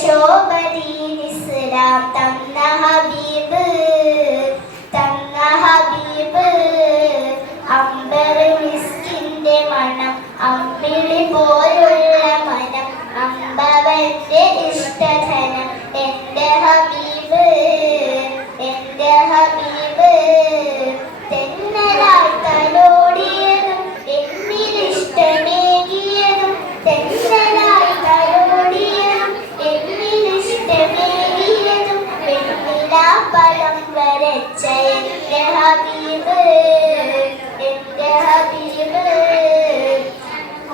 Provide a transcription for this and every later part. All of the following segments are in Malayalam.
ശോഭദീനിസ്ലാം തന്ന ഹബീബ് അംബർ മിസ്കിന്റെ മണം അമ്പിളി പോലുള്ള മനം അമ്പവന്റെ ഇഷ്ടധനം എന്റെ ഹബീബ് തെന്നലായി തലോടിയതും എന്നിലിഷ്ടമേകിയതും തെന്നലായി തലോടിയതും എന്നിലിഷ്ടമേകിയതും വെണ്ണിലാപ്പഴം വരച്ച എന്റെ ഹബീബ്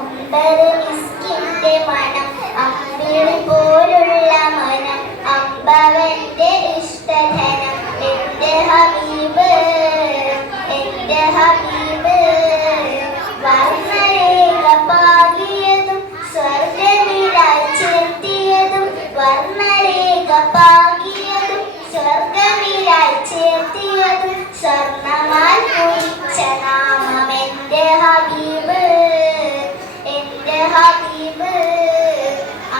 അംബർ മിസ്കിന്റെ മണം അമ്പിളി പോലുള്ള മനം അമ്പവന്റെ ഇഷ്ടധനം എന്റെ ഹബീബ് വർണ്ണരേഖ പാകിയതും സ്വർഗനിലായി ചേർത്തിയതും വർണ്ണരേഖ പാകിയതും സ്വർഗനിലായി ചേർത്തിയതും സ്വർണ്ണമാൽ കുറിച്ച നാമം എന്റെ ഹബീബ്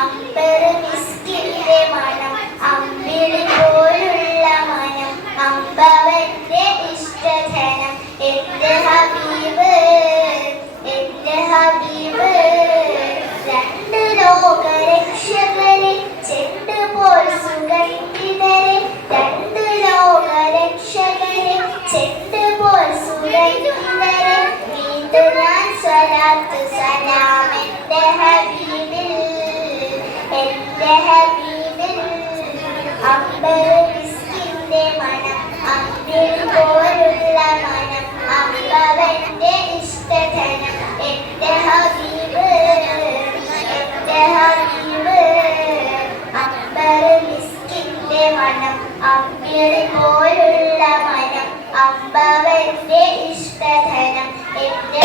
അംബർ മിസ്കിന്റെ മണം അമ്പിളി പോലുള്ള മനം അമ്പവന്റെ ഇഷ്ടധനം എന്റെ ഹബീബ് രണ്ട് ലോകരക്ഷകരെ ചെണ്ടുപോൽ സുഗന്ധിതരെ രണ്ട് ലോകരക്ഷകരെ ചെണ്ടുപോൽ സുഗന്ധിതരെ നീന്തു ഞാൻ സ്വലാത്ത് സലാം എന്റെ ഹബീബിൽ അംബർ മിസ്കിന്റെ മണം അമ്പിളി പോലുള്ള മനം അമ്പവന്റെ ഇഷ്ടധനം എന്റെ ഹബീബ് അംബർ മിസ്കിന്റെ മണം അമ്പിളി പോലുള്ള മനം അമ്പവന്റെ ഇഷ്ടധനം എന്റെ